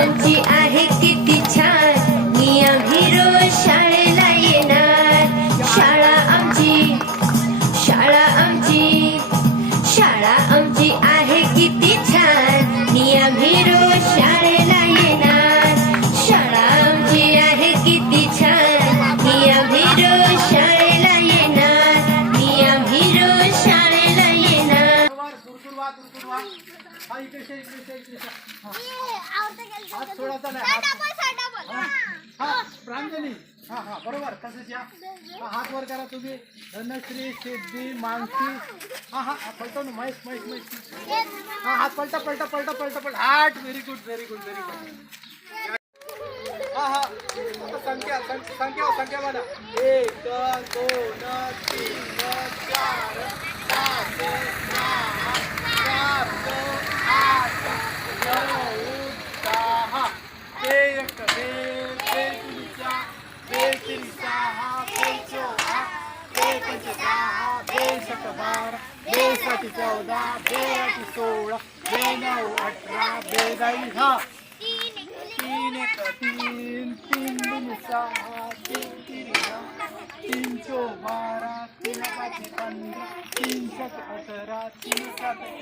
आमची आहे किती छान, मी आम्ही रोज शाळेला येणार. शाळा आमची, शाळा आमची, शाळा आमची आहे किती छान, मी आम्ही रोज शाळेला येणार. शाळा आमची आहे किती छान, मी आम्ही रोज शाळेला येणार. मी आम्ही रोज शाळेला येणार. हात थोडासा प्रांजली. हा हा बरोबर तसंच या. हात वर करा तुम्ही. धनश्री, सिद्धी, मानसी. हा हा पलटो ना महेश महेश महेश. हा हात पलटा पलटा पलटा पलटा पलटा. आठ. Very good very good very good. हा हा संख्या संख्या संख्या बघा. 1 2 3 4 5 6 7 8 9 10. एक बेतिरिचा बेतिरिचा बेचोहा बेपंचेचा बेशक 12 बेसाती 14 बेआठी 16 बेनऊ 18 बेदाई 3 1 3 3 2 6 3 3 3 4 12 3 5 15 3 7 18 3 7